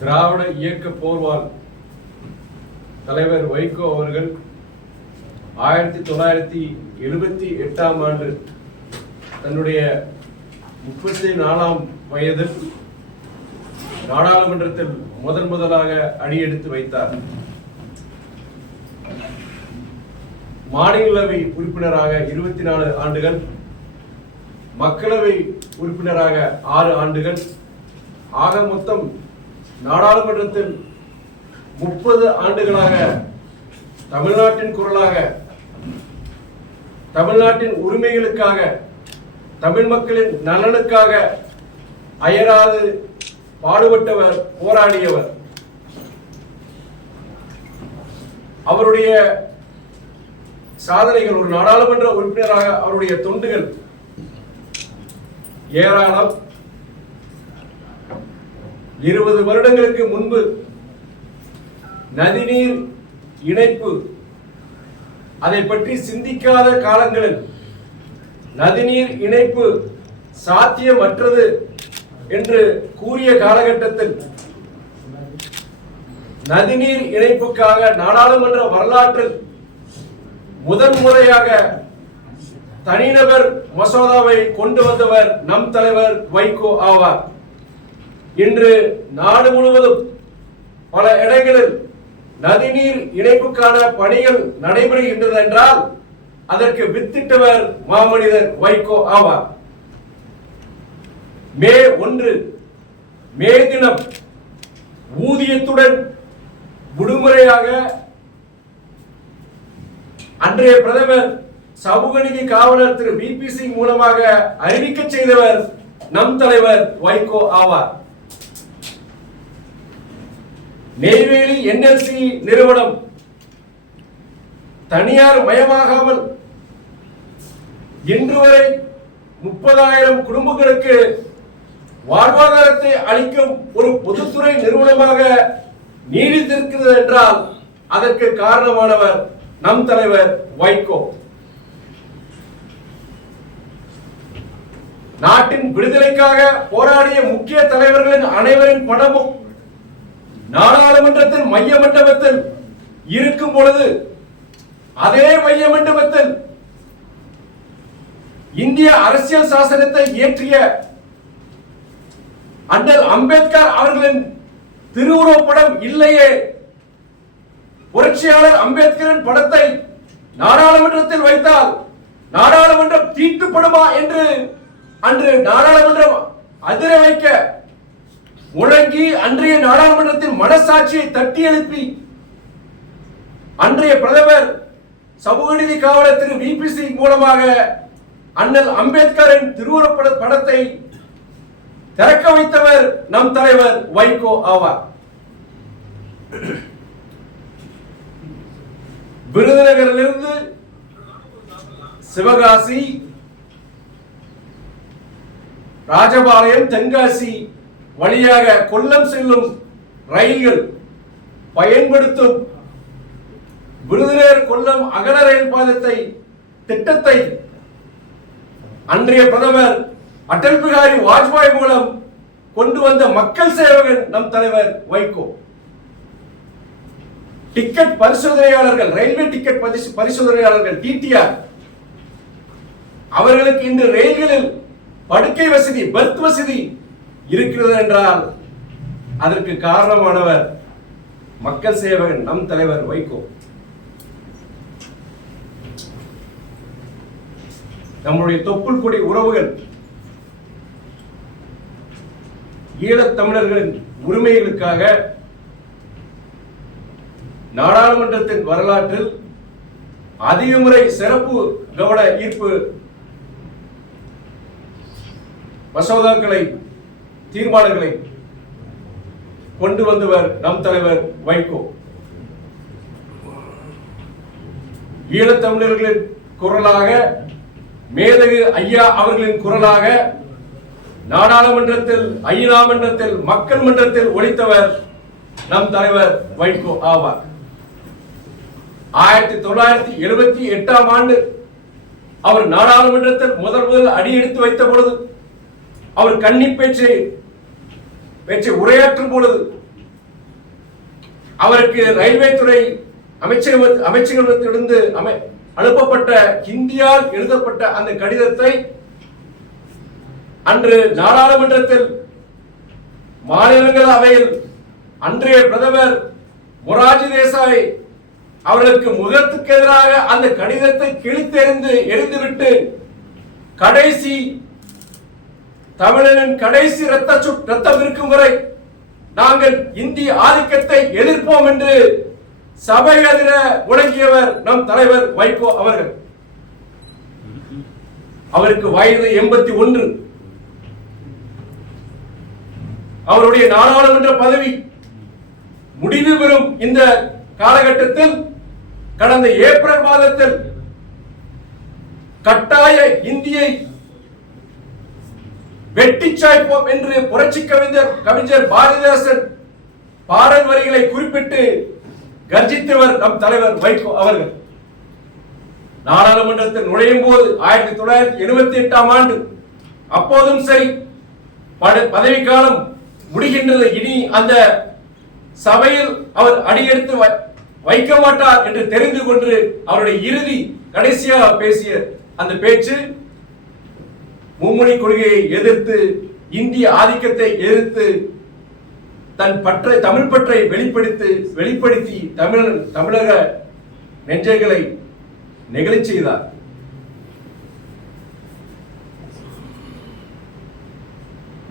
திராவிட இயக்க போர்வால் தலைவர் வைகோ அவர்கள் 1978ஆம் ஆண்டு தன்னுடைய 34ஆம் வயதில் நாடாளுமன்றத்தில் முதலாக அடியெடுத்து வைத்தார். மாநிலங்களவை உறுப்பினராக 24 ஆண்டுகள், மக்களவை உறுப்பினராக 6 ஆண்டுகள், ஆக மொத்தம் நாடாளுமன்றத்தில் 30 ஆண்டுகளாக தமிழ்நாட்டின் குரலாக, தமிழ்நாட்டின் உரிமைகளுக்காக, தமிழ் மக்களின் நலனுக்காக அயராது பாடுபட்டவர், போராடியவர். அவருடைய சாதனைகள், ஒரு நாடாளுமன்ற உறுப்பினராக அவருடைய தொண்டுகள் ஏராளம். 20 வருடங்களுக்கு முன்பு நதிநீர் இணைப்பு, அதை பற்றி சிந்திக்காத காலங்களில் நதிநீர் இணைப்பு சாத்தியமற்றது என்று கூறிய காலகட்டத்தில் நதிநீர் இணைப்புக்காக நாடாளுமன்ற வரலாற்றில் முதன்முறையாக தனிநபர் மசோதாவை கொண்டு வந்தவர் நம் தலைவர் வைகோ ஆவார். இன்று நாடு முழுவதும் பல இடங்களில் நதிநீர் இணைப்புக்கான பணிகள் நடைபெறுகின்றது என்றால் அதற்கு வித்திட்டவர் மாமனிதர் வைகோ ஆவார். மே 1 மே தினம் ஊதியத்துடன் விடுமுறையாக அன்றைய பிரதமர் சமூக நீதி காவலர் திரு VP சிங் மூலமாக அறிவிக்க செய்தவர் நம் தலைவர் வைகோ ஆவார். நெய்வேலி NLC நிறுவனம் தனியார் மயமாகாமல் இன்று வரை 30,000 குடும்பங்களுக்கு வாழ்வாதாரத்தை அளிக்கும் ஒரு பொதுத்துறை நிறுவனமாக நீடித்திருக்கிறது என்றால் அதற்கு காரணமானவர் நம் தலைவர் வைகோ. நாட்டின் விடுதலைக்காக போராடிய முக்கிய தலைவர்களின் அனைவரின் படமும் நாடாளுமன்றத்தின் மைய மண்டபத்தில் இருக்கும் பொழுது, அதே மைய மண்டபத்தில் இந்திய அரசியல் சாசனத்தை இயற்றிய அண்ணல் அம்பேத்கர் அவர்களின் திருவுருவப்படம் இல்லையே. புரட்சியாளர் அம்பேத்கரின் படத்தை நாடாளுமன்றத்தில் வைத்தால் நாடாளுமன்றம் தீட்டுப்படுமா என்று அன்று நாடாளுமன்றம் அதிர வைக்க முழங்கி அன்றைய நாடாளுமன்றத்தின் மனசாட்சியை தட்டி எழுப்பி அன்றைய பிரதமர் சமூக நீதி காவலர் திரு VP சிங் மூலமாக அண்ணல் அம்பேத்கரின் திருவுருவப்பட படத்தை திறக்க வைத்தவர் நம் தலைவர் வைகோ ஆவார். விருதுநகரிலிருந்து சிவகாசி, ராஜபாளையம், தென்காசி வழியாக கொல்லம் செல்லும் ரயில்கள் பயன்படுத்தும் விருதுநகர் கொல்லம் அகல ரயில் பாதத்தை திட்டத்தை அன்றைய பிரதமர் அடல் பிகாரி வாஜ்பாய் மூலம் கொண்டு வந்த மக்கள் சேவகன் நம் தலைவர் வைகோ. டிக்கெட் பரிசோதனையாளர்கள், ரயில்வே டிக்கெட் பரிசோதனையாளர்கள் TTR, அவர்களுக்கு இன்று ரயில்களில் படுக்கை வசதி, பெர்த் வசதி இருக்கிறது என்றால் அதற்கு காரணமானவர் மக்கள் சேவகன் நம் தலைவர் வைகோ. நம்முடைய தொப்புள் கொடி உறவுகள் ஈழத் தமிழர்களின் உரிமைகளுக்காக நாடாளுமன்றத்தின் வரலாற்றில் அதிக முறை சிறப்பு கவன ஈர்ப்பு மசோதாக்களை, தீர்மானங்களை கொண்டு வந்தவர் நம் தலைவர் வைகோ. ஈழத்தமிழர்களின் குரலாக, மேதகு ஐயா அவர்களின் குரலாக நாடாளுமன்றத்தில், ஐநா மன்றத்தில், மக்கள் மன்றத்தில் ஒலித்தவர் நம் தலைவர் வைகோ ஆவார். 1978ஆம் ஆண்டு அவர் நாடாளுமன்றத்தில் முதல் அடியெடுத்து வைத்த பொழுது, அவர் கன்னி பேச்சை உரையாற்றும் பொழுது அவருக்கு ரயில்வே துறை அமைச்சகத்திலிருந்து அனுப்பப்பட்ட ஹிந்தியால் எழுதப்பட்ட அந்த கடிதத்தை அன்று நாடாளுமன்றத்தில் மாநிலங்களவையில் அன்றைய பிரதமர் மொரார்ஜி தேசாய் அவர்களுக்கு முகத்துக்கு எதிராக அந்த கடிதத்தை எரிந்துவிட்டு கடைசி தமிழனின் கடைசி ரத்தம் இருக்கும் வரை நாங்கள் இந்திய ஆதிக்கத்தை எதிர்ப்போம் என்று சபை அதிர முழங்கியவர் நம் தலைவர் வைகோ அவர்கள். அவருக்கு வயது 81. அவருடைய நாடாளுமன்ற பதவி முடிவு பெறும் இந்த காலகட்டத்தில் கடந்த ஏப்ரல் மாதத்தில் கட்டாய இந்தியை வெட்டி சாய்ப்போம் என்று புரட்சி கவிஞர் பாரதிதாசன் பாடல் வரிகளை குறிப்பிட்டு கர்ஜித்தவர் நம் தலைவர் வைகோ அவர்கள். நாடாளுமன்றத்தில் நுழையும் போது 1978ஆம் ஆண்டு அப்போதும் சரி பதவிக்காலம் முடிகின்றது, இனி அந்த சபையில் அவர் அடியெடுத்து வைக்க மாட்டார் என்று தெரிந்து கொண்டு அவருடைய இறுதி கடைசியாக பேசிய அந்த பேச்சு மும்மொழி கொள்கையை எதிர்த்து இந்திய ஆதிக்கத்தை எதிர்த்து தன் தமிழ் பற்றை வெளிப்படுத்தி தமிழக நெஞ்சங்களை நெகிழ செய்தார்.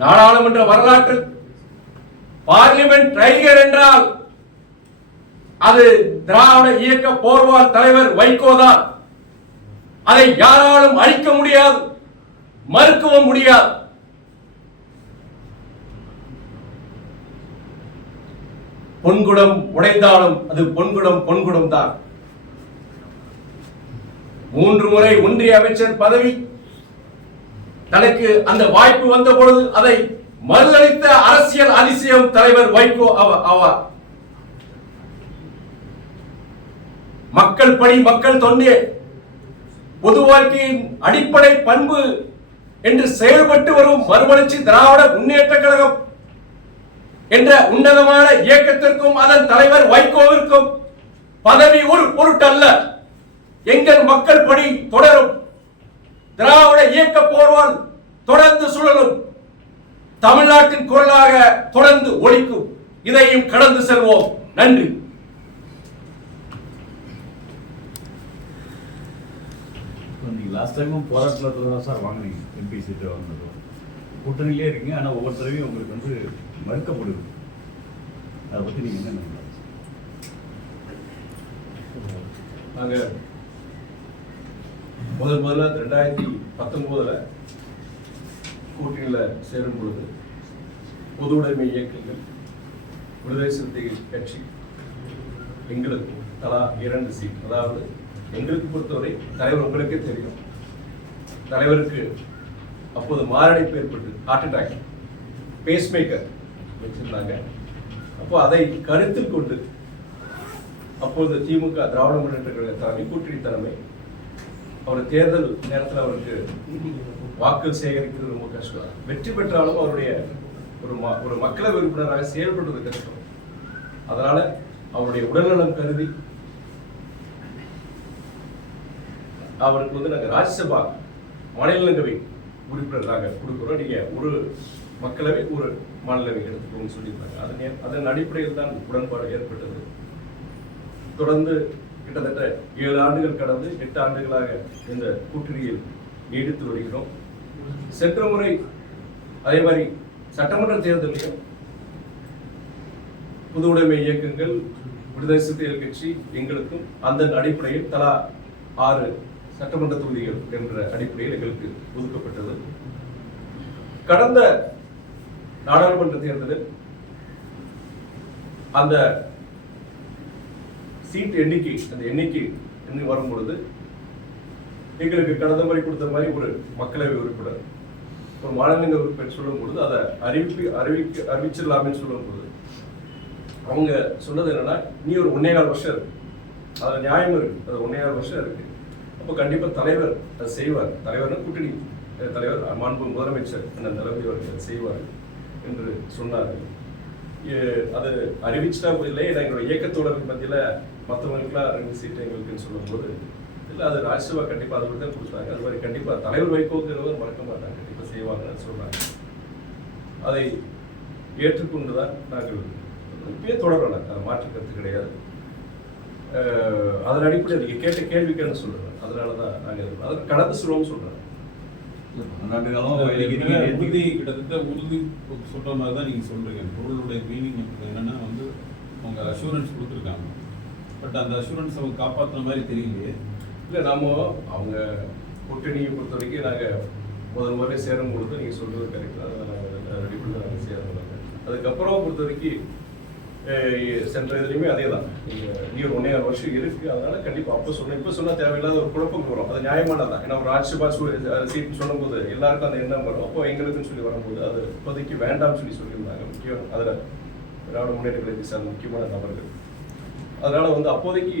நாடாளுமன்ற வரலாற்றில் பார்லிமெண்ட் டைகர் என்றால் அது திராவிட இயக்க போர்வால் தலைவர் வைகோதான். அதை யாராலும் அழிக்க முடியாது, மறுக்கவும் முடியாது. பொன்குடம் உடைந்தாலும் அது பொன்குடம் தான். 3 முறை ஒன்றிய அமைச்சர் பதவி தனக்கு அந்த வாய்ப்பு வந்த பொழுது அதை மறுதளித்த அரசியல் அதிசயம் தலைவர் வைகோ ஆவார். மக்கள் பணி, மக்கள் தொண்டே, பொது வாழ்க்கையின் அடிப்படை பண்பு என்று செயல்பட்டு வரும் மறுமலர்ச்சி திராவிட முன்னேற்ற கழகம் என்ற உன்னதமான இயக்கத்திற்கும் அதன் தலைவர் வைகோவிற்கும் பதவி ஒரு பொருட்டல்ல. எங்கள் மக்கள் பணி தொடரும். திராவிட இயக்க போர்வால் தொடர்ந்து சுழலும். தமிழ்நாட்டின் குரலாக தொடர்ந்து ஒலிக்கும். இதையும் கடந்து செல்வோம். நன்றி. லாஸ்ட் டைமும் போராட்டத்தில் தான் சார் வாங்கினீங்க, எம்பி சீட்டை வாங்கினது. கூட்டணியிலே இருக்கீங்க, ஆனால் ஒவ்வொரு தடவையும் உங்களுக்கு மறுக்கப்படுது. அதை பற்றி நீங்கள் என்ன நினைக்கிறீங்க? நாங்கள் முதல்ல 2019 கூட்டணியில் சேரும் பொழுது பொது உடைமை இயக்கங்கள், விடுதலை சிறுத்தைகள் கட்சி எங்களுக்கு தலா 2 சீட். அதாவது எங்களுக்கு பொறுத்தவரை தலைவர் உங்களுக்கே தெரியும், தலைவருக்கு அப்போது மாரடைப்பு ஏற்பட்டு ஹார்ட் அட்டாக், பேஸ் மேக்கர் வச்சிருந்தாங்க. அப்போ அதை கருத்தில் கொண்டு அப்போது திமுக திராவிட முன்னேற்ற கழக தலைமை, கூட்டணி தலைமை, அவர் தேர்தல் நேரத்தில் அவருக்கு வாக்கு சேகரிக்கிறது ரொம்ப கஷ்டம். வெற்றி பெற்றாலும் அவருடைய ஒரு மக்களவை உறுப்பினராக செயல்படுறது கஷ்டம். அதனால அவருடைய உடல்நலம் கருதி அவருக்கு நாங்கள் ராஜ்யசபா மாநிலங்களவை உறுப்பினராக கொடுக்குறோம், நீங்க ஒரு மக்களவை ஒரு மாநிலவை எடுத்துக்கோன்னு சொல்லியிருந்தாங்க. அதன் அடிப்படையில் தான் உடன்பாடு ஏற்பட்டது. தொடர்ந்து கிட்டத்தட்ட 7 ஆண்டுகள் கடந்து 8 ஆண்டுகளாக இந்த கூட்டணியில் நீடித்து வருகிறோம். சென்ற முறை அதே மாதிரி சட்டமன்ற தேர்தலையும் பொது உடைமை இயக்கங்கள், விடுதலை சிறுத்தைகள் கட்சி எங்களுக்கும் அந்த அடிப்படையில் தலா 6 சட்டமன்ற தொகுதிகள் என்ற அடிப்படையில் எங்களுக்கு ஒதுக்கப்பட்டது. கடந்த நாடாளுமன்ற தேர்தலில் அந்த சீட் எண்ணிக்கை எண்ணி வரும் பொழுது எங்களுக்கு கடந்த முறை கொடுத்த மாதிரி ஒரு மக்களவை உறுப்பினர், ஒரு மாநிலங்களவை உறுப்பினர் சொல்லும் பொழுது அதை அறிவிச்சிடலாமே சொல்லும் பொழுது அவங்க சொன்னது என்னன்னா, நீ ஒரு 1.25 வருஷம் இருக்கு, அதில் நியாயம் இருக்கு, அது 1.25 வருஷம் இருக்கு, அப்போ கண்டிப்பா தலைவர் அதை செய்வார். தலைவர்னு கூட்டணி தலைவர் மாண்பு முதலமைச்சர் அந்த தலைமை அவர்கள் செய்வார் என்று சொன்னார்கள். அது அறிவிச்சிட்டா இல்லை, எங்களோட இயக்கத்தோழர்கள் மத்தியில் மற்றவங்களுக்குலாம் 2 சீட்டு எங்களுக்குன்னு சொல்லும்போது இல்லை, அது ராஜ்யசபா கண்டிப்பாக அதை தான் கொடுத்தாங்க. அது மாதிரி கண்டிப்பாக தலைவர் வைகோங்கிறவர் மறக்க மாட்டாங்க, கண்டிப்பாக செய்வாங்கன்னு சொல்கிறாங்க. அதை ஏற்றுக்கொண்டு தான் நாங்கள் இப்பயே தொடரல, அது மாற்று கருத்து கிடையாது. அதன் அடிப்படையில் நீங்கள் கேட்ட கேள்விக்குன்னு சொல்கிறேன், அதனால தான் நாங்கள் அதை கடந்து சொல்லுவோம்னு சொல்கிறேன். உறுதி கிட்டத்தட்ட உறுதி சொல்ற மாதிரி தான் நீங்க சொல்றீங்க. பொருளுடைய மீனிங் என்னன்னா வந்து அவங்க அஷூரன்ஸ் கொடுத்துருக்காங்க, பட் அந்த அஷூரன்ஸ் அவங்க காப்பாற்றுற மாதிரி தெரியலையே. இல்லை, நாம அவங்க கூட்டணியை பொறுத்த வரைக்கும் நாங்கள் முதல் முறை சேரும் பொழுது நீங்கள் சொல்றது கரெக்ட் தான், அதை நாங்கள் ரெடி பண்ணி நாங்கள் சேரணும். அதுக்கப்புறம் பொறுத்த வரைக்கும் சென்ற இதுலையுமே அதே தான், நீங்கள் 1.5 வருஷம் இருக்குது. அதனால கண்டிப்பாக அப்போ சொன்னேன், இப்போ சொன்னால் தேவையில்லாத ஒரு குழப்பம் வரும். அது நியாயமானதான். ஏன்னா ஒரு ராஜ்யசபா சீட் சொல்லும்போது எல்லாருக்கும் அந்த எண்ணம் வரும். அப்போ எங்களுக்குன்னு சொல்லி வரும்போது அது இப்போதைக்கு வேண்டாம்னு சொல்லியிருந்தாங்க. முக்கியம் அதில் திராவிட முன்னேற்ற கழகத்தை சார்ந்த முக்கியமான நபர்கள். அதனால வந்து அப்போதைக்கு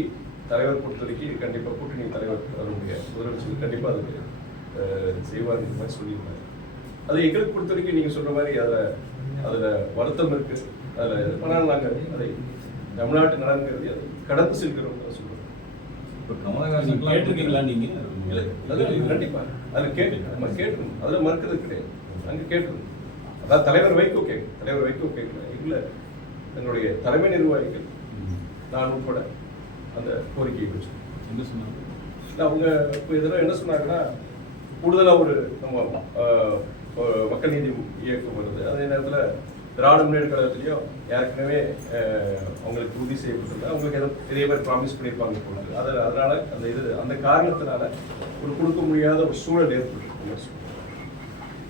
தலைவர் பொறுத்த வரைக்கும் கண்டிப்பாக கூட்டணி தலைவர் அவருடைய முதலமைச்சர் கண்டிப்பாக அதுக்கு செய்வார்ன்ற மாதிரி சொல்லியிருந்தாங்க. அது எங்களுக்கு பொறுத்த வரைக்கும் நீங்கள் சொல்கிற மாதிரி அதில் வருத்தம் இருக்குது. அதில் இது பண்ணாலும் நாங்கள் அதை தமிழ்நாட்டு நலன்கிறது அதை கடந்து செல்கிறோம் சொல்லுவோம். இப்போ கமலஹாசன் கேட்டிருக்கீங்களா நீங்க? கண்டிப்பாக அதில் நம்ம கேட்கணும், அதில் மறுக்கிறது கிடையாது. நாங்கள் கேட்கணும். அதாவது தலைவர் வைகோ கேட்கல, இல்லை எங்களுடைய தலைமை நிர்வாகிகள் நான் உட்பட அந்த கோரிக்கையை வச்சு என்ன சொன்னாங்க? அவங்க இப்போ இதெல்லாம் என்ன சொன்னாங்கன்னா, கூடுதலாக ஒரு நம்ம மக்கள் நீதி இயக்கம் வருது. அதே நேரத்தில் திராவிட முன்னேற்ற கழகத்திலையும் ஏற்கனவே அவங்களுக்கு உறுதி செய்யப்பட்டிருந்தா அவங்களுக்கு இதே மாதிரி ப்ராமிஸ் பண்ணியிருப்பாங்க போல. அதனால அந்த காரணத்தினால ஒரு கொடுக்க முடியாத ஒரு சூழல் ஏற்பட்டு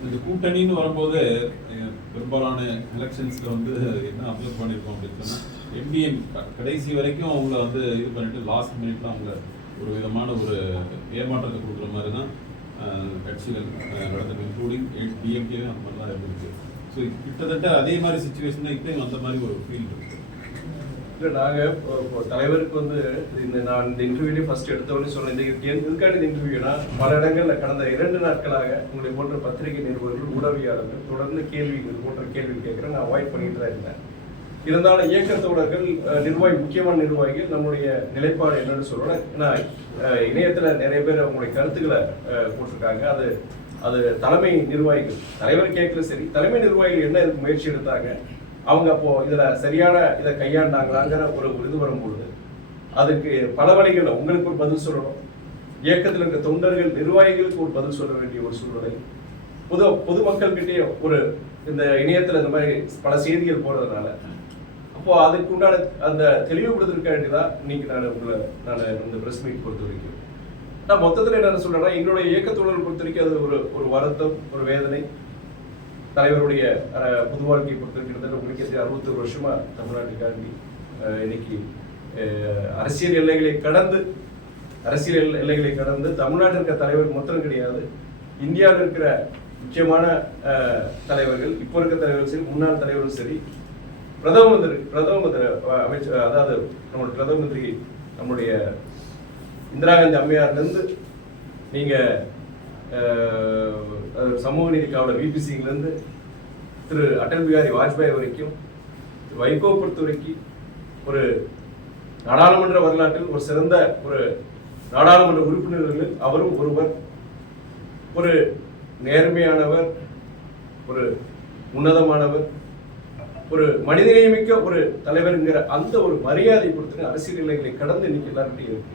இந்த கூட்டணின்னு வரும்போது பெரும்பாலான எலெக்ஷன்ஸ்ல வந்து என்ன அப்ளை பண்ணியிருக்கோம் அப்படின்னு சொன்னா, எம்டிஎம் கடைசி வரைக்கும் அவங்கள வந்து இது பண்ணிட்டு லாஸ்ட் மினிட்ல அவங்க ஒரு விதமான ஒரு ஏமாற்றத்தை கொடுக்குற மாதிரி தான் கட்சிகள் நடந்தது, இன்க்ளூடிங் டிஎம்கேவும் அந்த மாதிரிலாம் இருந்துருக்கு. ஸோ கிட்டத்தட்ட அதே மாதிரி சுச்சுவேஷன் தான் இப்போயும் அந்த மாதிரி ஒரு ஃபீல் இருக்கு. இல்லை, நாங்கள் தலைவருக்கு வந்து நான் இந்த இன்டர்வியூலேயே ஃபர்ஸ்ட் எடுத்தவொடனே சொன்னேன், இதுக்கான இந்த இன்டர்வியூனா பல இடங்களில் கடந்த 2 நாட்களாக உங்களை போன்ற பத்திரிகை நிருபர்கள் ஊடகவியாளர்கள் தொடர்ந்து இது போன்ற கேள்வி கேட்குறேன். நான் அவாய்ட் பண்ணிட்டு தான் இருந்தேன். இருந்தாலும் இயக்கத்தோழர்கள் முக்கியமான நிர்வாகிகள் நம்முடைய நிலைப்பாடு என்னன்னு சொல்றேன். ஏன்னா இணையத்தில் நிறைய பேர் அவங்களுடைய கருத்துக்களை போட்டிருக்காங்க. அது தலைமை நிர்வாகிகள், தலைவர் கேட்கல சரி, தலைமை நிர்வாகிகள் என்ன இதுக்கு முயற்சி எடுத்தாங்க, அவங்க அப்போ இதுல சரியான இதை கையாண்டாங்களாங்கிற ஒரு இது வரும்பொழுது அதுக்கு பல வழிகள் உங்களுக்கு ஒரு பதில் சொல்லணும், இயக்கத்தில் இருக்க தொண்டர்கள் நிர்வாகிகளுக்கு ஒரு பதில் சொல்ல வேண்டிய ஒரு சூழ்நிலை, பொதுமக்கள்கிட்டே ஒரு இந்த இணையத்தில் இந்த மாதிரி பல செய்திகள் போறதுனால அப்போ அதுக்கு உண்டான அந்த தெளிவுபடுத்திருக்க வேண்டியதான் இன்னைக்கு நான் இந்த பிரஸ் மீட் பொறுத்த வரைக்கும். நான் மொத்தத்தில் என்ன சொல்றேன்னா, எங்களுடைய இயக்கத்தோழர்கள் பொறுத்த வரைக்கும் அது ஒரு வருத்தம், ஒரு வேதனை. தலைவருடைய புது வாழ்க்கையை பொறுத்த கிட்டத்தட்ட உங்களுக்கு 61 வருஷமா தமிழ்நாட்டுக்காண்டி இன்னைக்கு அரசியல் எல்லைகளை கடந்து தமிழ்நாட்டில் இருக்கிற தலைவர் மொத்தம் கிடையாது, இந்தியாவில் இருக்கிற முக்கியமான தலைவர்கள், இப்போ இருக்கிற தலைவர்கள் சரி, முன்னாள் தலைவர்கள் சரி, பிரதம மந்திரி அமைச்சர், அதாவது நம்மளுடைய பிரதம மந்திரி நம்முடைய இந்திரா காந்தி அம்மையார்லேருந்து நீங்க சமூக நீதி காவலர் VP சிங்லேருந்து திரு அடல் பிகாரி வாஜ்பாய் வரைக்கும், வைகோ பொறுத்த வரைக்கும் ஒரு நாடாளுமன்ற வரலாற்றில் ஒரு சிறந்த ஒரு நாடாளுமன்ற உறுப்பினர்கள் அவரும் ஒருவர், ஒரு நேர்மையானவர், ஒரு உன்னதமானவர், ஒரு மனிதநேயமிக்க ஒரு தலைவர்ங்கிற அந்த ஒரு மரியாதை பொறுத்து அரசியல் எல்லைகளை கடந்து இன்னைக்கு எல்லார்கிட்டையும் இருக்கு.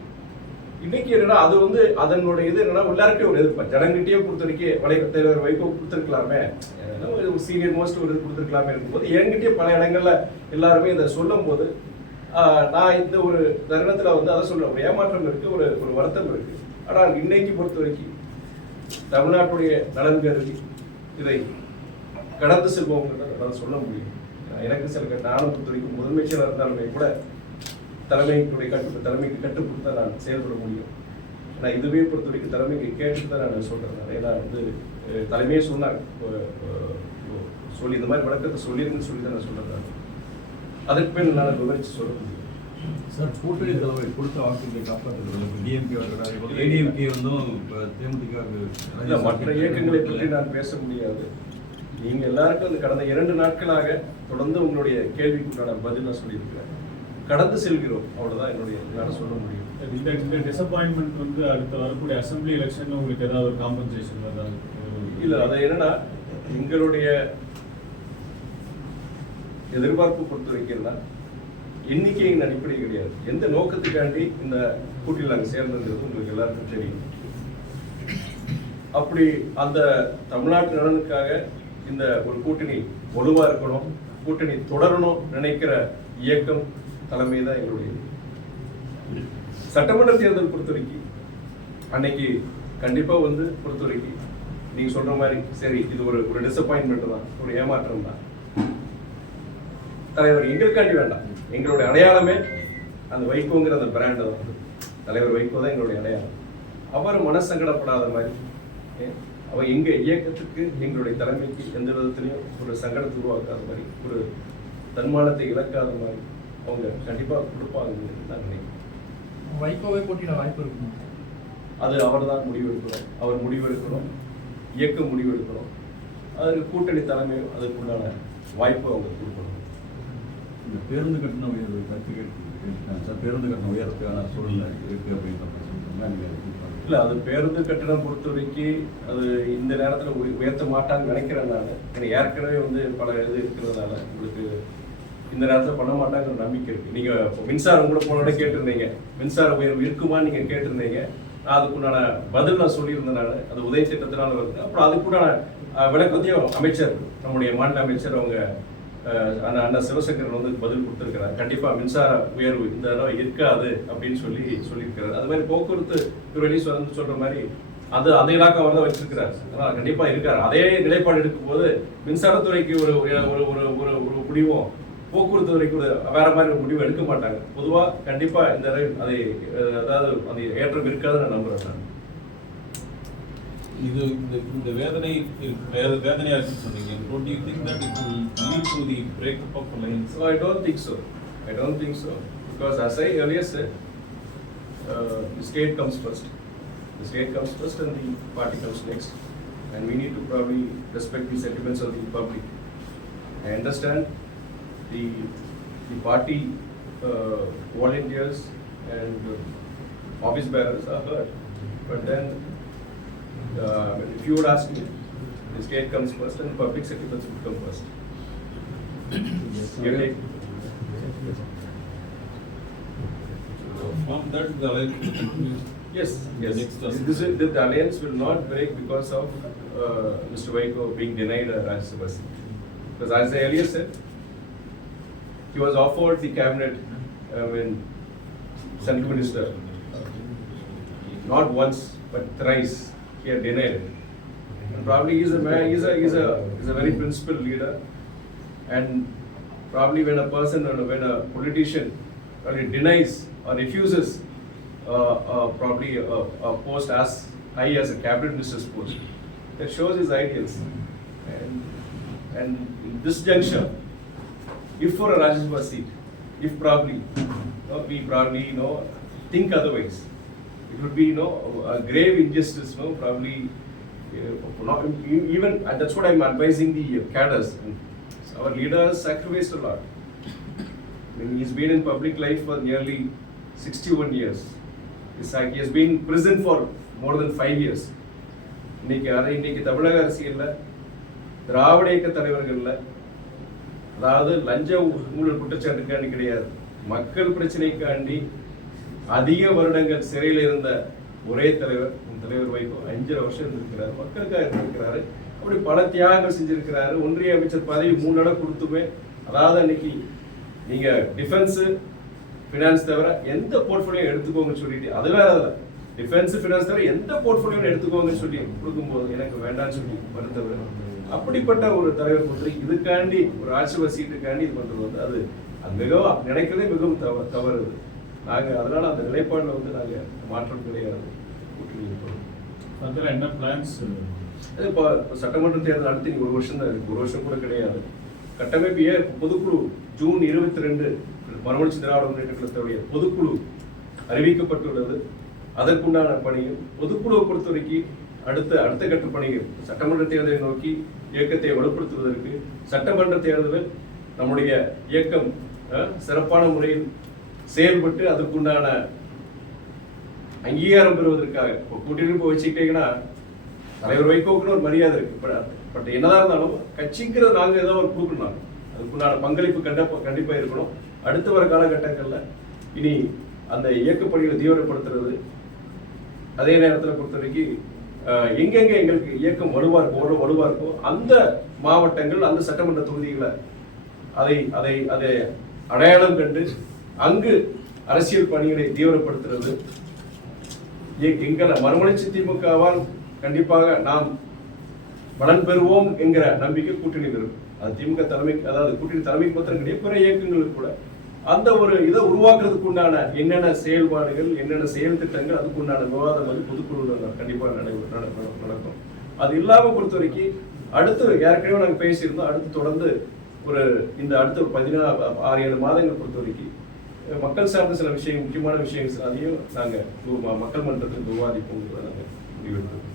இன்னைக்கு என்னன்னா அது வந்து அதனுடைய இது என்னன்னா எல்லாருக்கிட்டையும் ஒரு எதிர்ப்பு, ஜனங்கிட்டே பொறுத்த வரைக்கும் தலைவர் வைகோ கொடுத்துருக்கலாமே, ஒரு சீனியர் மோஸ்ட் ஒரு இது கொடுத்துருக்கலாமே இருக்கும்போது என்கிட்டயே பல இடங்கள்ல எல்லாருமே இதை சொல்லும் போது நான் இந்த ஒரு தருணத்துல வந்து அதை சொல்ல ஒரு ஏமாற்றம் இருக்கு, ஒரு வருத்தம் இருக்கு. ஆனால் இன்னைக்கு பொறுத்த வரைக்கும் தமிழ்நாட்டுடைய நலன் கருதி இதை கடந்து செல்வோங்கிறத சொல்ல முடியும். எனக்கு சில நானும் பொறுத்த வரைக்கும் முதன்மை செயலர் இருந்தாலுமே கூட தலைமைக்கு கட்டுப்பட்டு தான் நான் செயல்பட முடியும். நான் இதுவே பொறுத்த வரைக்கும் தலைமைக்கு கேட்டுட்டு தான் நான் சொல்றேன். ஏன்னா வந்து தலைமையே சொன்னாங்க, சொல்லி இந்த மாதிரி வழக்கத்தை சொல்லிருங்கன்னு சொல்லி தான் நான் சொல்றேன். அதுக்கு பின் நான் விவரிச்சு சொல்ல முடியும். சார், கூட்டணி தலைவர் கொடுத்த வாக்குகளை காப்பாற்றுறது டிஎம்கே ஏடிஎம்கே வந்து தேமுதிக மற்ற இயக்கங்களை பற்றி நான் பேச முடியாது. நீங்க எல்லாருக்கும் அந்த கடந்த 2 நாட்களாக தொடர்ந்து உங்களுடைய கேள்விக்குண்டான பதில் நான் சொல்லியிருக்கிறேன். கடந்து செல்கிறோம், அவ்வளவுதான் என்னால சொல்ல முடியும். இந்த டிசப்பாயின்மெண்ட் வந்து அடுத்த வரக்கூடிய அசம்பிளி எலெக்ஷன்ல உங்களுக்கு ஏதாவது ஒரு காம்பன்சேஷன் ஏதாவது? இல்ல, அது என்னன்னா எங்களுடைய எதிர்பார்ப்பு பொறுத்த வரைக்கும்னா எண்ணிக்கையின் அடிப்படை கிடையாது. எந்த நோக்கத்துக்காண்டி இந்த கூட்டணியில் நாங்கள் சேர்ந்தது உங்களுக்கு எல்லாருக்கும் தெரியும். அப்படி அந்த தமிழ்நாட்டு நலனுக்காக இந்த ஒரு கூட்டணி வலுவா இருக்கணும், கூட்டணி தொடரணும் நினைக்கிற இயக்கம் தலைமை தான் எங்களுடைய. சட்டமன்ற தேர்தல் பொறுத்த வரைக்கும் அன்னைக்கு கண்டிப்பா வந்து பொறுத்த வரைக்கும் நீங்க சொல்ற மாதிரி சரி, இது ஒரு டிசப்பாயின்மெண்ட் தான், ஒரு ஏமாற்றம் தான். தலைவர் எங்களுக்காண்டி வேண்டாம், எங்களுடைய அடையாளமே அந்த வைகோங்கிற அந்த பிராண்ட் தான். தலைவர் வைகோ தான் எங்களுடைய அடையாளம். அவர் மனசங்கடப்படாத மாதிரி, அவர் எங்க இயக்கத்துக்கு எங்களுடைய தலைமைக்கு எந்த விதத்திலையும் ஒரு சங்கடத்தை உருவாக்காத மாதிரி, ஒரு தன்மானத்தை இழக்காத மாதிரி அவங்க கண்டிப்பா கொடுப்பாங்க நான் நினைக்கிறேன். வைகோவை போட்டியிட வாய்ப்பு இருக்கும். அது அவர் தான் முடிவெடுக்கணும், அவர் முடிவெடுக்கணும், இயக்கம் முடிவெடுக்கணும். அதற்கு கூட்டணி தலைமையும் அதுக்குண்டான வாய்ப்பு அவங்க கொடுக்கணும். இந்த பேருந்து கட்டண உயர்வு கருத்து கேட்டு சார், பேருந்து கட்டண உயர்வுக்கான சூழ்நிலை இருக்கு அப்படின்ற இல்லை, அது பேருந்து கட்டணம் பொறுத்த வரைக்கும் அது இந்த நேரத்தில் உயர்த்த மாட்டான்னு நினைக்கிறேன் நான். ஏன்னா ஏற்கனவே வந்து பல இது இருக்கிறதுனால உங்களுக்கு இந்த நேரத்தில் பண்ண மாட்டாங்கிற நம்பிக்கை இருக்கு. நீங்க மின்சாரம் கூட போனோட கேட்டிருந்தீங்க, மின்சார உயர்வு இருக்குமான்னு நீங்க கேட்டிருந்தீங்க. நான் அதுக்குண்டான பதில் நான் சொல்லியிருந்தேன். அது உதய திட்டத்தினால வருது. அப்புறம் அதுக்குண்டான விளக்கத்தையும் அமைச்சர், நம்முடைய மாநில அமைச்சர் அவங்க அண்ணா சிவசங்கரன் வந்து பதில் கொடுத்திருக்கிறார். கண்டிப்பா மின்சார உயர்வு இந்த தடவை இருக்காது அப்படின்னு சொல்லியிருக்கிறார். அது மாதிரி போக்குவரத்து துறையிலையும் சொல்ற மாதிரி அது அந்த இலாக்கா அவர் தான் வச்சிருக்கிறார். அதனால கண்டிப்பா இருக்காரு. அதே நிலைப்பாடு எடுக்கும் போது மின்சாரத்துறைக்கு ஒரு ஒரு முடிவும், போக்குவரத்து துறைக்கு வேற மாதிரி ஒரு முடிவு எடுக்க மாட்டாங்க. பொதுவா கண்டிப்பா இந்த அதை அதாவது அந்த ஏற்றம் இருக்காதுன்னு நான் நம்புறேன். இது இந்த வேதனையா இருக்குன்னு சொன்னீங்க. Don't you think that it will lead to the breakup of alliance? So I don't think so. Because as I earlier said, the state comes first. The state comes first and the party comes next. And we need to probably respect the sentiments of the public. I understand the party volunteers and office bearers are hurt. But then if you would ask me, the state comes first and public sentiments would come first. From that, the alliance will continue. Yes. The alliance will not break because of Mr. Vaiko being denied a Rajya Sabha seat. Because as I earlier said, he was offered the cabinet when Central Minister, not once but thrice. He had denied it, and probably he's a very principled leader. And probably when a politician probably denies or refuses probably a post as high as a cabinet minister's post, that shows his ideals. And in this juncture, if for a Rajya Sabha seat, if probably we probably think otherwise. It would be a grave injustice, probably not even, and that's what I'm advising the cadres. Our leaders sacrificed a lot. I mean, he's been in public life for nearly 61 years. He has been in prison for more than 5 years. இன்னைக்கு தமிழக அரசியல்ல திராவிட இயக்க தலைவர்கள்ல அதாவது லஞ்ச ஊழல் குற்றச்சாட்டுக்காண்டி கிடையாது, மக்கள் பிரச்சனைக்காண்டி அதிக வருடங்கள் சிறையில் இருந்த ஒரே தலைவர் வைகோ. 5 வருஷம் இருந்திருக்கிறார், மக்களுக்காக இருந்திருக்கிறாரு. அப்படி பல தியாகங்கள் செஞ்சிருக்கிறாரு. ஒன்றிய அமைச்சர் பதவி 3 தடவை கொடுத்துமே, அதாவது அன்னைக்கு நீங்க டிஃபென்ஸ் ஃபினான்ஸ் தவிர எந்த போர்ட்ஃபோலியோ எடுத்துக்கோங்கன்னு சொல்லிட்டு, அது வேற இல்லை, டிஃபென்ஸ் ஃபினான்ஸ் தவிர எந்த போர்ட்ஃபோலியோ எடுத்துக்கோங்கன்னு சொல்லி கொடுக்கும்போது எனக்கு வேண்டாம்னு சொல்லி மறுத்தவர். அப்படிப்பட்ட ஒரு தலைவர் பற்றி இதுக்காண்டி ஒரு ஆட்சி சீட்டுக்காண்டி இது பண்றது வந்து அது மிகவும் நினைக்கிறதே மிகவும் தவறு. அதனால அந்த நிலைப்பாடுல வந்து நாங்க மாற்றம் கிடையாது. என்ன பிளான்ஸ்? இப்போ சட்டமன்ற தேர்தல் அடுத்து 1 வருஷம் தான் இருக்கு, 1 வருஷம் கூட கிடையாது. கட்டமைப்பு பொதுக்குழு ஜூன் 22 மறுமலர்ச்சி திராவிட முன்னேற்ற கழகத்துடைய பொதுக்குழு அறிவிக்கப்பட்டுள்ளது. அதற்குண்டான பணியும் பொதுக்குழுவை பொறுத்த வரைக்கும் அடுத்த கட்ட பணிகள் சட்டமன்ற தேர்தலை நோக்கி இயக்கத்தை வலுப்படுத்துவதற்கு சட்டமன்ற தேர்தலில் நம்முடைய இயக்கம் சிறப்பான முறையில் செயல்பட்டு அதுக்குண்டான அங்கீகாரம் பெறுவதற்காக கூட்டியிருப்பு வச்சுக்கிட்டீங்கன்னா தலைவர் வைகோக்குன்னு ஒரு மரியாதை இருக்கு. பட் என்னதான் இருந்தாலும் கட்சிங்கிறது நாங்கள் ஏதோ ஒரு கொடுக்கணும், அதுக்குண்டான பங்களிப்பு கண்டிப்பா இருக்கணும். அடுத்து வர காலகட்டங்களில் இனி அந்த இயக்கப்பணிகளை தீவிரப்படுத்துறது, அதே நேரத்தில் பொறுத்த வரைக்கும் எங்கெங்க எங்களுக்கு இயக்கம் வலுவா இருக்கோ அந்த மாவட்டங்கள் அந்த சட்டமன்ற தொகுதிகளை அதை அடையாளம் கண்டு அங்கு அரசியல் பணிகளை தீவிரப்படுத்துறது. எங்களை மறுமலர்ச்சி திமுகவால் கண்டிப்பாக நாம் பலன் பெறுவோம் என்கிற நம்பிக்கை கூட்டணியில் இருக்கும். அது திமுக தலைமைக்கு, அதாவது கூட்டணி தலைமைக்கு மாத்திரம் கிடையாது, பிற இயக்கங்களுக்கு கூட அந்த ஒரு இதை உருவாக்குறதுக்கு உண்டான என்னென்ன செயல்பாடுகள், என்னென்ன செயல் திட்டங்கள், அதுக்கு உண்டான விவாதம் வந்து பொதுக்குழுவில் கண்டிப்பாக நடக்கும். அது இல்லாமல் பொறுத்த வரைக்கும் அடுத்து ஏற்கனவே நாங்கள் பேசியிருந்தோம், அடுத்து தொடர்ந்து இந்த அடுத்த ஒரு 16-17 மாதங்கள் பொறுத்த வரைக்கும் மக்கள் சார்ந்த சில விஷயங்கள், முக்கியமான விஷயங்கள் அதையும் நாங்கள் மக்கள் மன்றத்தில் விவாதிப்போம் நாங்கள் முடிவெடுத்தோம்.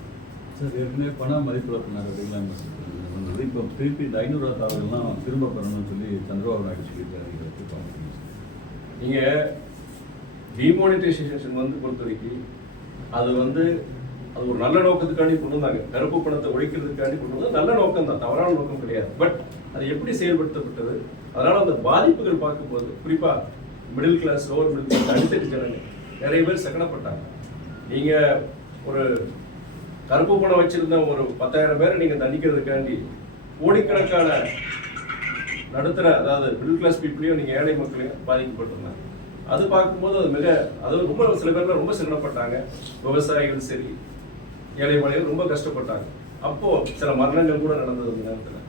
சார், ஏற்கனவே பண மதிப்பிழப்பு நடவடிக்கைலாம் வந்தது. இப்போ திருப்பி இந்த 500 தாவல்கள்லாம் திரும்ப பெறணும்னு சொல்லி சந்திரபாபு நாயுடு சொல்லியிருக்காரு. நீங்கள் டிமானிட்டைசேஷன் வந்து பொறுத்த வரைக்கும் அது ஒரு நல்ல நோக்கத்துக்காண்டி கொண்டு வந்தாங்க. கருப்பு பணத்தை ஒழிக்கிறதுக்காண்டி கொண்டு வந்தது நல்ல நோக்கம் தான், தவறான நோக்கம் கிடையாது. பட் அது எப்படி செயல்படுத்தப்பட்டது, அதனால அந்த பாதிப்புகள் பார்க்கும்போது குறிப்பாக middle class, lower middle class, அடித்தட்டு ஜனங்க நிறைய பேர் சங்கடப்பட்டாங்க. நீங்கள் ஒரு கருப்பு பணம் வச்சிருந்த ஒரு 10,000 பேரை நீங்கள் தண்டிக்கிறதுக்காண்டி கோடிக்கணக்கான நடுத்தர, அதாவது மிடில் கிளாஸ் பீப்புளையும் நீங்கள் ஏழை மக்களையும் பாதிக்கப்பட்டிருந்தாங்க. அது பார்க்கும்போது அது ரொம்ப சில பேர்லாம் ரொம்ப சங்கடப்பட்டாங்க. விவசாயிகள் சரி, ஏழை மலைகள் ரொம்ப கஷ்டப்பட்டாங்க. அப்போ சில மரணங்கள் கூட நடந்தது அந்த நேரத்தில்.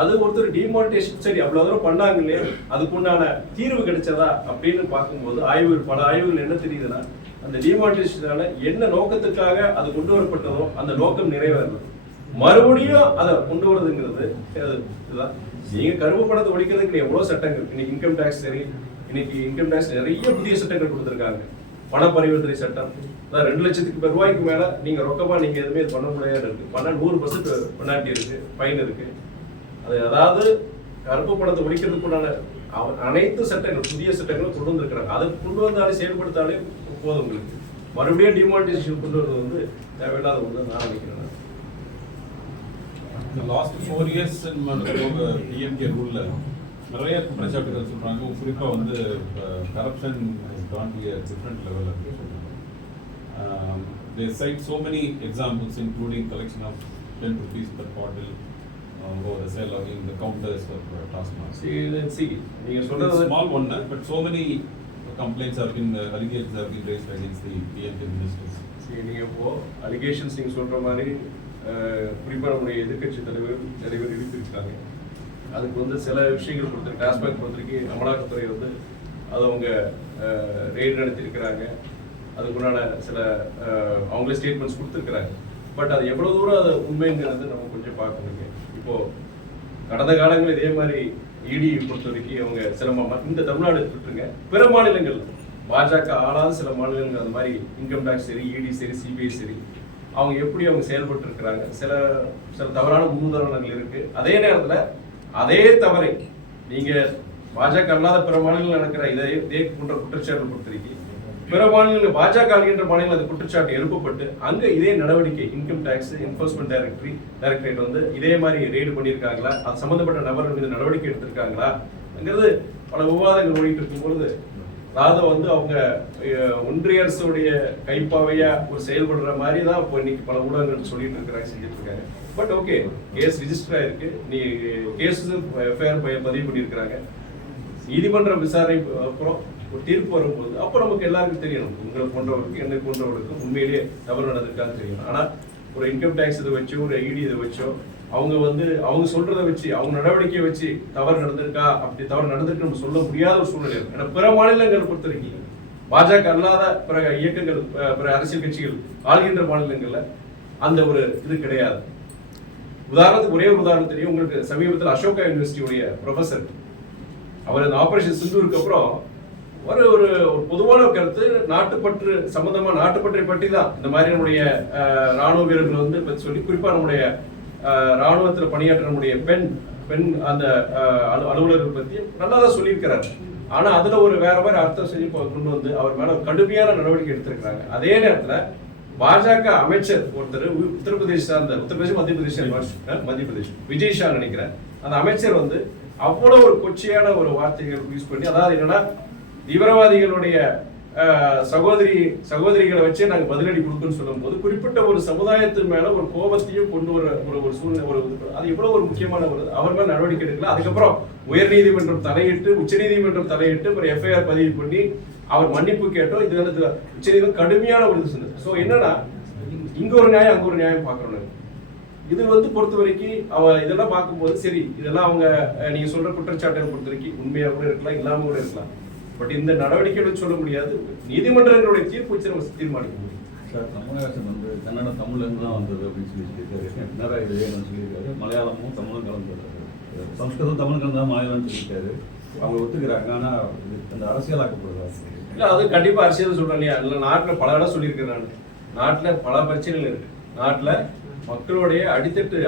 அது ஒருத்தர் டிமானிட்டேஷன் சரி அவ்வளோ தூரம் பண்ணாங்க இல்லையா, அதுக்குண்டான தீர்வு கிடைச்சதா அப்படின்னு பார்க்கும்போது பல ஆய்வுகள் என்ன தெரியுதுன்னா, அந்த டிமானிட்டேஷனால என்ன நோக்கத்துக்காக அது கொண்டு வரப்பட்டதோ அந்த நோக்கம் நிறைவேறது, மறுபடியும் அதை கொண்டு வரதுங்கிறது இதுதான். நீங்க கருப்பு பணத்தை ஒழிக்கிறதுக்கு எவ்வளவு சட்டங்கள், இன்னைக்கு இன்கம் டேக்ஸ் சரி, இன்னைக்கு இன்கம் டேக்ஸ் நிறைய புதிய சட்டங்கள் கொடுத்துருக்காங்க. பண பரிவர்த்தனை சட்டம், அதாவது 2 லட்சத்துக்கு ரூபாய்க்கு மேல நீங்க ரொக்கமா நீங்க எதுவுமே பண்ண முடியாது இருக்கு. பண்ண 100% பெனால்டி இருக்கு, ஃபைன் இருக்கு. அதாவது கருப்பு பணத்தை ஒழிக்கிறதுக்குண்டான அனைத்து சட்டங்கள், புதிய சட்டங்களும் கொண்டு வந்திருக்கிறாங்க. அதை கொண்டு வந்தாலே செயல்படுத்தாலே போதும். உங்களுக்கு மறுபடியும் டிமானிட்டைசேஷன் கொண்டு வரது தேவையில்லாத ஒன்று நான் நினைக்கிறேன். The last 4 years டிஎம்கே ரூல்ல நிறைய குற்றச்சாட்டுகள் சொல்றாங்க. குறிப்பா corruption has gone to a different level அப்படின்னு சொல்றாங்க. They cite so many examples including collection of 10 rupees per bottle over the sale of in the counters of Tasman. See, நீங்க சொல்றது small one, but so many complaints have been allegations have been raised against the PMK ministers. நீங்க இப்போ allegations நீங்க சொல்ற மாதிரி குறிப்பாக நம்முடைய எதிர்கட்சி தலைவர் நிறைய பேர் எழுப்பியிருக்காங்க. அதுக்கு சில விஷயங்கள் கொடுத்துருக்கு. டாஸ்மாக் பொறுத்தவரைக்கும் அமலாக்கத்துறை அதை அவங்க ரெய்டு நடத்தியிருக்கிறாங்க. அதுக்குண்டான சில அவங்களே ஸ்டேட்மெண்ட்ஸ் கொடுத்துருக்குறாங்க. பட் அது எவ்வளோ தூரம் அது உண்மைங்கிறது நம்ம கொஞ்சம் பார்க்கணுங்க. இப்போது கடந்த காலங்கள் இதே மாதிரி இடி பொறுத்த வரைக்கும் அவங்க சில இந்த தமிழ்நாடு விட்டுருங்க, பிற மாநிலங்கள் பாஜக ஆளாத சில மாநிலங்கள் அந்த மாதிரி இன்கம் டேக்ஸ் சரி, இடி சரி, சிபிஐ சரி, அவங்க எப்படி அவங்க செயல்பட்டு இருக்கிறாங்க. சில தவறான முன்னுதாரணங்கள் இருக்கு. அதே நேரத்தில் அதே தவறை நீங்க பாஜக அல்லாத பிற மாநிலங்கள் நடக்கிற இதே போன்ற குற்றச்சாட்டு பொறுத்திருக்கீங்க. பிற மாநிலங்கள் பாஜக ஆளுகின்ற மாநிலங்கள் அந்த குற்றச்சாட்டு எழுப்பப்பட்டு அங்க இதே நடவடிக்கை இன்கம் டேக்ஸ் என்ஃபோர்ஸ்மெண்ட் டைரக்டரேட் இதே மாதிரி ரெய்டு பண்ணியிருக்காங்களா, அது சம்பந்தப்பட்ட நபர்கள் மீது நடவடிக்கை எடுத்திருக்காங்களாங்கிறது பல விவாதங்கள் ஓடிட்டு இருக்கும் பொழுது, அதாவது அவங்க ஒன்றிய அரசுடைய கைப்பாவையா ஒரு செயல்படுற மாதிரி தான் இப்போ இன்னைக்கு பல ஊடகங்கள் சொல்லிட்டு இருக்கிறாங்க, செஞ்சுட்டு இருக்காங்க. பட் ஓகே, கேஸ் ரிஜிஸ்டர் ஆயிருக்கு, நீ கேஸ் எஃப்ஐஆர் பதிவு பண்ணியிருக்கிறாங்க. நீதிமன்ற விசாரணை அப்புறம் ஒரு தீர்ப்பு வரும்போது அப்போ நமக்கு எல்லாருக்கும் தெரியணும், உங்களை போன்றவருக்கு என்னை போன்றவர்களுக்கும் உண்மையிலேயே தவறு நடந்திருக்கான்னு தெரியணும். ஆனால் ஒரு இன்கம் டேக்ஸ் இதை வச்சோ, ஒரு ஐடி இதை வச்சோ அவங்க அவங்க சொல்றதை வச்சு, அவங்க நடவடிக்கையை வச்சு தவறு நடந்திருக்கா, அப்படி தவறு நடந்திருக்கு நம்ம சொல்ல முடியாத ஒரு சூழ்நிலை இருக்கு. ஏன்னா பிற மாநிலங்களை பொறுத்த வரைக்கும் பாஜக அல்லாத பிற இயக்கங்கள், பிற அரசியல் கட்சிகள் ஆளுகின்ற மாநிலங்கள்ல அந்த ஒரு இது கிடையாது. உதாரணத்துக்கு ஒரே ஒரு உதாரணம் தெரியும் உங்களுக்கு. சமீபத்தில் அசோகா யூனிவர்சிட்டியுடைய ப்ரொஃபசர் அவர் அந்த ஆபரேஷன் சிந்தூருக்கு அப்புறம் ஒரு ஒரு ஒரு பொதுவான கருத்து, நாட்டுப்பற்று சம்பந்தமா, நாட்டுப்பற்றை பற்றி தான் இந்த மாதிரி நம்முடைய ராணுவ வீரர்கள் வந்து பற்றி சொல்லி, குறிப்பா நம்முடைய ராணுவத்தில் பணியாற்ற நம்முடைய பெண் அந்த அலுவலர்கள் பத்தி நல்லா தான் சொல்லியிருக்கிறார். ஆனா அதுல ஒரு வேற மாதிரி அர்த்தம் செஞ்சு கொண்டு வந்து அவர் மேல கடுமையான நடவடிக்கை எடுத்திருக்கிறாங்க. அதே நேரத்துல பாஜக அமைச்சர் ஒருத்தர் உத்தரப்பிரதேஷ் சார்ந்த, மத்திய பிரதேஷ் விஜய் ஷா நினைக்கிறேன், அந்த அமைச்சர் வந்து அவ்வளவு ஒரு கொச்சையான ஒரு வார்த்தைகள் யூஸ் பண்ணி, அதாவது என்னன்னா தீவிரவாதிகளுடைய சகோதரிகளை வச்சே நாங்க பதிலடி கொடுக்கணும்னு சொல்லும் போது குறிப்பிட்ட ஒரு சமுதாயத்தின் மேல ஒரு கோபத்தையும் கொண்டு வர ஒரு சூழ்நிலை, அது எவ்வளவு ஒரு முக்கியமான ஒரு, அவர் மேல நடவடிக்கை எடுக்கல. அதுக்கப்புறம் உயர்நீதிமன்றம் தலையிட்டு, உச்சநீதிமன்றம் தலையிட்டு ஒரு எஃப்ஐஆர் பதிவு பண்ணி அவர் மன்னிப்பு கேட்டோம். இது உச்சநீதிமன்றம் கடுமையான ஒரு இது சொன்னது. ஸோ என்னன்னா இங்க ஒரு நியாயம் அங்க ஒரு நியாயம் பார்க்கணும். இது வந்து பொறுத்த வரைக்கும் இதெல்லாம் பார்க்கும்போது சரி, இதெல்லாம் அவங்க நீங்க சொல்ற குற்றச்சாட்டை பொறுத்த வரைக்கும் உண்மையா கூட இருக்கலாம், இல்லாம கூட இருக்கலாம். பட் இந்த நடவடிக்கைகள் சொல்ல முடியாது, நீதிமன்றங்களுடைய தீர்ப்பு வச்சு நம்ம தீர்மானிக்க முடியும். சார், கமலஹாசன் வந்து கன்னட தமிழ்லேருந்து தான் வந்தது அப்படின்னு சொல்லியிருக்காரு. பினராயி விஜயன் சொல்லியிருக்காரு, மலையாளமும் தமிழும் கலந்துருக்காரு, சம்ஸ்கிருதம் தமிழ் கலந்தா மலையாளம்னு சொல்லியிருக்காரு. அவங்க ஒத்துக்கிறாங்க. ஆனா அந்த அரசியலாக்கப்படுறாரு இல்ல, அது கண்டிப்பா அரசியல் சொல்றேன் இல்லையா? இல்லை, நாட்டில் பல இடம் சொல்லியிருக்கேன் நான். நாட்டில் பல பிரச்சனைகள் இருக்கு. நாட்டில் மக்களுடைய அடித்தட்டு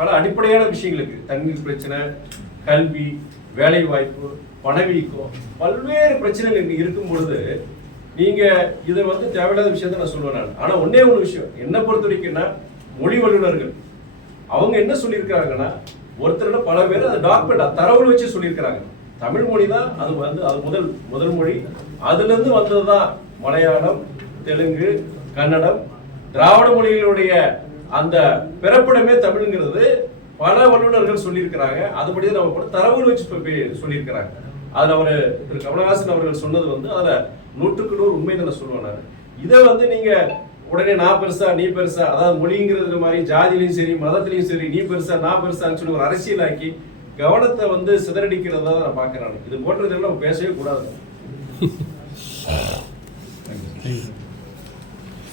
பல அடிப்படையான விஷயங்களுக்கு, தண்ணீர் பிரச்சனை, கல்வி, வேலை வாய்ப்பு, பணவீக்கம், பல்வேறு பிரச்சனைகள் இங்க இருக்கும் பொழுது நீங்க இதை வந்து தேவையில்லாத விஷயத்த நான் சொல்லுவேன் நான். ஆனா ஒன்னே ஒரு விஷயம் என்ன பொறுத்த வரைக்கும்னா, மொழி வல்லுநர்கள் அவங்க என்ன சொல்லியிருக்காங்கன்னா, ஒருத்தரோட பல பேர் அந்த டாக்குமெண்ட் தரவுல வச்சு சொல்லியிருக்கிறாங்க. தமிழ் மொழி தான் அது வந்து அது முதல் மொழி. அதுல இருந்து வந்ததுதான் மலையாளம், தெலுங்கு, கன்னடம், திராவிட மொழிகளுடைய அந்த பிறப்பிடமே தமிழ்ங்கிறது பல வல்லுநர்கள் சொல்லியிருக்கிறாங்க. அதுபடி நம்ம தரவுகள் வச்சு சொல்லியிருக்கிறாங்க. அதுல அவர் திரு கமலஹாசன் அவர்கள் சொன்னது வந்து அதுல 100% உண்மை தான் சொல்லுவேன் நான். இதை வந்து நீங்க உடனே நான் பெருசா நீ பெருசா, அதாவது மொழிங்கிறது மாதிரி ஜாதிலையும் சரி மதத்திலையும் சரி நீ பெருசா நான் பெருசான்னு சொல்லி ஒரு அரசியலாக்கி கவனத்தை வந்து சிதறடிக்கிறதா நான் பாக்குறேன். இது போன்றதெல்லாம் நம்ம பேசவே கூடாது.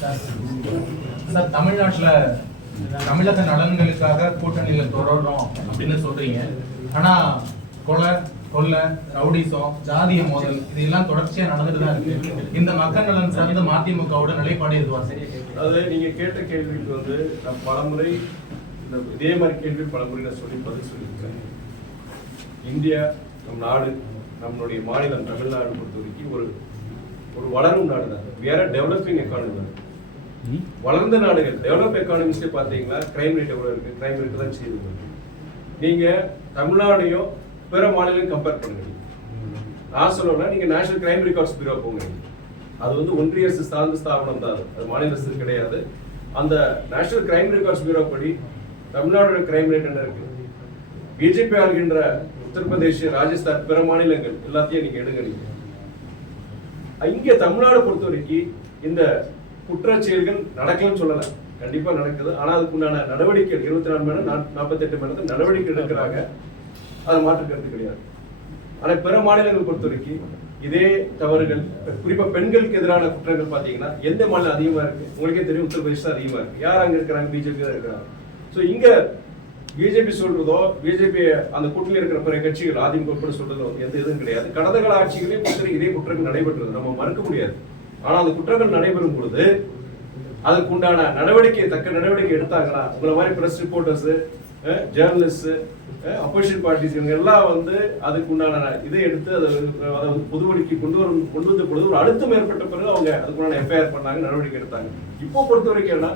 சார், தமிழ்நாட்டுல தமிழக நலன்களுக்காக கூட்டணியில தொடர்றோம் அப்படின்னு சொல்றீங்க. ஆனா கொலை, ரவுடிசம், ஜாதிய மோதல் இதெல்லாம் தொடர்ச்சியா நடந்துட்டு தான் இருக்கு. இந்த மக்கள் நலன் சார்ந்த மதிமுகவோட நிலைப்பாடு எதுவா? சரி, அதாவது நீங்க கேட்ட கேள்விக்கு வந்து நான் பலமுறை இதே மாதிரி கேள்வி பலமுறை நான் பதில் சொல்லியிருக்கேன். இந்தியா, நம் நாடு, நம்மளுடைய மாநிலம் தமிழ்நாடு பொறுத்த வரைக்கும் ஒரு வளரும் நாடு தான். வேற டெவலப்பிங் எக்கானமி தான். வளர்ந்த நாடுகள் டெவலப் எக்கானமிஸ்டே பார்த்தீங்கன்னா கிரைம் ரேட் எவ்வளோ இருக்கு? கிரைம் ரேட் தான் செய்யுது. நீங்க தமிழ்நாடையும் பிற மாநிலம் கம்பேர் பண்ணுங்க. நான் சொல்லணும்னா நீங்க நேஷனல் கிரைம் ரெக்கார்ட்ஸ் பியூரோ போங்க. அது வந்து ஒன்றிய அரசு சார்ந்த ஸ்தாபனம் தான், அது மாநில அரசு கிடையாது. அந்த நேஷனல் கிரைம் ரெக்கார்ட்ஸ் பியூரோ படி தமிழ்நாடோட கிரைம் ரேட் என்ன இருக்கு? பிஜேபி ஆளுகின்ற உத்தரப்பிரதேஷ், ராஜஸ்தான், பிற மாநிலங்கள் எல்லாத்தையும் நீங்க எடுங்க. நீங்க இங்க தமிழ்நாடு பொறுத்த வரைக்கும் இந்த குற்றச்செயல்கள் நடக்கலன்னு சொல்லல, கண்டிப்பா நடக்குது. ஆனா அதுக்குண்டான நடவடிக்கை 24 மணி நேரம் 48 மணி நேரத்தில் நடவடிக்கை எடுக்கிறாங்க. அது மாற்று கருத்து கிடையாது. ஆனா பிற மாநிலங்கள் பொறுத்த வரைக்கும் இதே தவறுகள், குறிப்பா பெண்களுக்கு எதிரான குற்றங்கள் பாத்தீங்கன்னா எந்த மாநிலம் அதிகமா இருக்கு? உங்களுக்கே தெரியும், உத்தரப்பிரதேஷ் தான் அதிகமா இருக்கு. யார் அங்க இருக்கிறாங்க? பிஜேபி தான் இருக்கிறாங்க. ஸோ இங்க பிஜேபி சொல்றதோ, பிஜேபி அந்த கூட்டணியில் இருக்கிற பிற கட்சிகள் அதிமுக சொல்றதோ எந்த இதுவும் கிடையாது. கடந்த கால ஆட்சிகளையும் பொறுத்தவரை இதே குற்றங்கள் நடைபெற்றது, நம்ம மறுக்க முடியாது. ஆனா அந்த குற்றங்கள் நடைபெறும் பொழுது அதுக்கு உண்டான தக்க நடவடிக்கை எடுத்தாங்கன்னா, உங்களை மாதிரி press reporters, journalist, opposition parties இவங்க எல்லாம் வந்து அதுக்கு உண்டான இதை எடுத்து அதை பொதுவெளிக்கு கொண்டு வந்த பொழுது ஒரு அழுத்தம் ஏற்பட்ட பிறகு அவங்க அதுக்குண்டான எஃப்ஐஆர் பண்ணாங்க, நடவடிக்கை எடுத்தாங்க. இப்போ பொறுத்த வரைக்கும் என்ன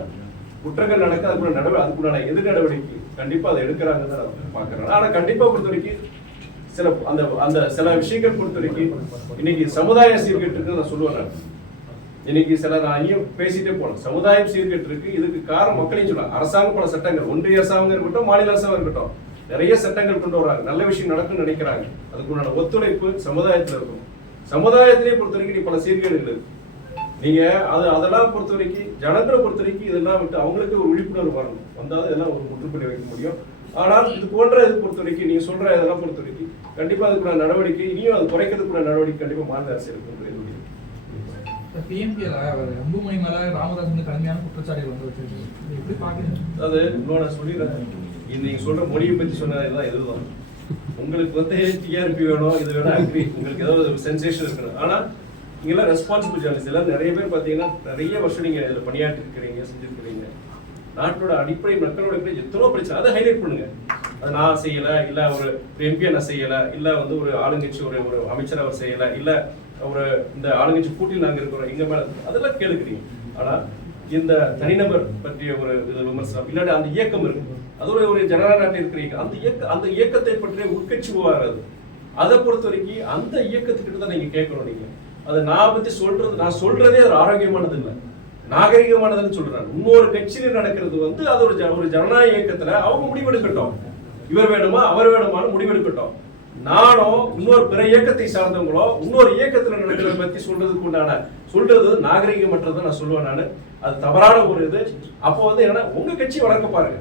குற்றங்கள் நடக்க அதுக்குண்டான எதிர் நடவடிக்கை கண்டிப்பா அதை எடுக்கிறாங்கன்னு தான் நான் பாக்குறேன். ஆனா கண்டிப்பா பொறுத்த வரைக்கும் சில விஷயங்கள் பொறுத்த வரைக்கும் இன்னைக்கு சமுதாய சீர்கேட்டு இருக்குன்னு நான் சொல்லுவேன். இன்னைக்கு நான் ஐயும் பேசிட்டே போனேன். சமுதாயம் சீர்கேட்டு இருக்கு. இதுக்கு காரணம் மக்களையும் சொல்லலாம். அரசாங்கம் பல சட்டங்கள், ஒன்றிய அரசாங்கம் இருக்கட்டும், மாநில அரசாங்கம் இருக்கட்டும், நிறைய சட்டங்கள் கொண்டு வராங்க, நல்ல விஷயம் நடக்கும்னு நினைக்கிறாங்க. அதுக்குண்டான ஒத்துழைப்பு சமுதாயத்துல இருக்கும். சமுதாயத்திலேயே பொறுத்த வரைக்கும் நீ பல சீர்கேடுகள் இருக்கு. நீங்க அதெல்லாம் பொறுத்த வரைக்கும் ஜனங்களை பொறுத்த வரைக்கும் இதெல்லாம் விட்டு அவங்களுக்கு ஒரு விழிப்புணர்வு வரணும். வந்தாலும் இதெல்லாம் ஒரு முற்றுப்புள்ளி வைக்க முடியும். ஆனால் இது போன்ற இது பொறுத்த வரைக்கும் நீங்க சொல்ற இதெல்லாம் பொறுத்த வரைக்கும் கண்டிப்பா அதுக்குள்ள நடவடிக்கை, இனியும் அது குறைக்கிறதுக்குள்ள நடவடிக்கை கண்டிப்பா மாநில அரசு எடுக்கும். பிஎம்பிஎல் அன்புமணி மேல ராமதாஸ் வந்து கடுமையான குற்றச்சாட்டுகள் வந்து வச்சிருக்கு. எப்படி பாக்குறீங்க? அது இன்னொன்று சொல்லிடுறேன். நீங்க சொல்ற மொழியை பத்தி சொன்னதுதான் இதுதான். உங்களுக்கு வந்து டிஆர்பி வேணும், இது வேணும், அக்ரி, உங்களுக்கு ஏதோ ஒரு சென்சேஷன் இருக்கணும். ஆனா நீங்களாம் ரெஸ்பான்சிபிள் ஜேர்னலிஸ்ட் எல்லாம் நிறைய பேர் பார்த்தீங்கன்னா நிறைய வருஷம் நீங்க இதில் பணியாற்றி இருக்கிறீங்க, செஞ்சிருக்கிறீங்க. நாட்டோட அடிப்படை மக்களோட எத்தனோ பிரச்சனை அதை ஹைலைட் பண்ணுங்க. அது நான் செய்யல, இல்ல ஒரு எம்பி நான் செய்யல, இல்ல வந்து ஒரு ஆளுங்கட்சி ஒரு அமைச்சர் அவர் செய்யல, இல்ல ஒரு இந்த ஆளுங்கட்சி கூட்டில் நாங்க இருக்கிறோம் எங்க மேல, அதெல்லாம் கேளுக்கிறீங்க. ஆனா இந்த தனிநபர் பற்றிய ஒரு விமர்சனம் இல்லாட்டி அந்த இயக்கம் இருக்கு, அது ஒரு ஜனநாயக நாட்டில் இருக்கிறீங்க, அந்த இயக்கத்தை பற்றிய உட்கட்சி விவகாரம் அதை பொறுத்த வரைக்கும் அந்த இயக்கத்துக்கிட்ட தான் நீங்க கேட்கணும். நீங்க அதை நான் சொல்றதே அது ஆரோக்கியமானது இல்லை, நாகரிகமானதுன்னு சொல்றேன். இன்னொரு கட்சியில நடக்கிறது வந்து அது ஒரு ஜனநாயக இயக்கத்துல அவங்க முடிவெடுக்கட்டும், இவர் வேணுமா அவர் வேணுமான்னு முடிவெடுக்கட்டும். நானோ இன்னொரு பிற இயக்கத்தை சார்ந்தவங்களோ இன்னொரு இயக்கத்துல நடக்கிறத பத்தி சொல்றது நாகரிகமற்றதை நான் சொல்லுவேன். நான் அது தவறான ஒரு இது. அப்போ வந்து என்ன, உங்க கட்சி வளர்க்க பாருங்க,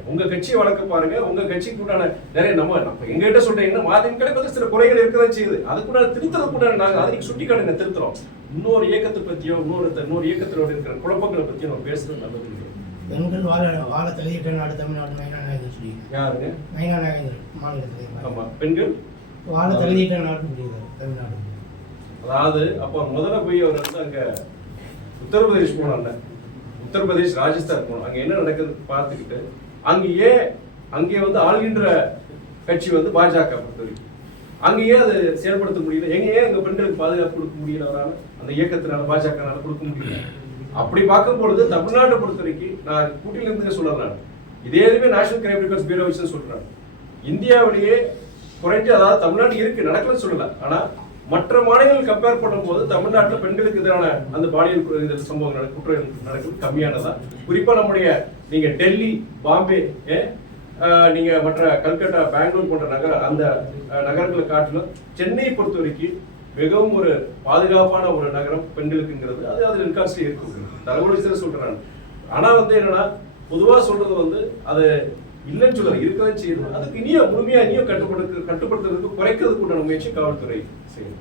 உங்க கட்சிக்கு உண்டான நிறைய நம்ம எங்ககிட்ட சொல்றீங்கன்னா மதிமுக பத்தி சில குறைகள் இருக்கதான் செய்யுது, அதுக்குள்ள திருத்தறதுக்குள்ள நாங்க அதை சுட்டி காட்டுங்க, திருத்துறோம். இன்னொரு இயக்கத்தை பத்தியோ இன்னொரு இயக்கத்திலோட இருக்கிற குழப்பங்களை பத்தியோ நம்ம பேசுறது நல்லது. பெண்கள் வாழ தலையிட்ட நாடு தமிழ்நாடு மைனா நாயகர் சொல்லி யாருங்க? மைனா நாயகர் மாநிலத்தில். ஆமா, பெண்கள் வாழ தலையிட்ட நாடு தமிழ்நாடு. அதாவது அப்போ முதல்ல போய் அவர் வந்து அங்க உத்தரப்பிரதேஷ் போனாங்க, உத்தரப்பிரதேஷ் ராஜஸ்தான் போனோம். அங்க என்ன நடக்குது பார்த்துக்கிட்டு அங்கே வந்து ஆள்கின்ற கட்சி வந்து பாஜக பொறுத்தவரைக்கும் அங்கேயே அதை செயல்படுத்த முடியல. ஏன் அங்க பெண்களுக்கு பாதுகாப்பு கொடுக்க முடியல, அவரால் அந்த இயக்கத்தினால பாஜகனால கொடுக்க முடியல. அப்படி பார்க்கும் பொழுது தமிழ்நாட்டை பொறுத்த வரைக்கும் நான் கூட்டில இருந்து சொல்லலாம், இதே நேஷனல் கிரைம் ரெக்கார்ட்ஸ் பியூரோ வச்சு சொல்றேன், இந்தியாவிலேயே குறைஞ்சு, அதாவது தமிழ்நாடு இருக்கு நடக்கலன்னு சொல்லல, ஆனா மற்ற மாநிலங்கள் கம்பேர் பண்ணும்போது தமிழ்நாட்டில் பெண்களுக்கு எதிரான அந்த பாலியல் சம்பவங்கள் குற்றங்கள் நடக்கிறது கம்மியானதா. குறிப்பா நம்முடைய நீங்க டெல்லி, பாம்பே, நீங்க மற்ற கல்கட்டா, பெங்களூர் போன்ற அந்த நகரங்களை காட்டிலும் சென்னையை பொறுத்த வரைக்கும் மிகவும் ஒரு பாதுகாப்பான ஒரு நகரம் பெண்களுக்குங்கிறது அது ரெக்கார்ட்ஸ்ல இருக்கு, தரவுல சொல்றேன். ஆனா வந்து என்னன்னா பொதுவா சொல்றது வந்து அது இல்லைன்னு சொல்ற இருக்கதான் செய்யுது. அதுக்கு முழுமையா கட்டுப்படுத்துறதுக்கு குறைக்கிறதுக்கு உண்டான முயற்சி காவல்துறை செய்யும்.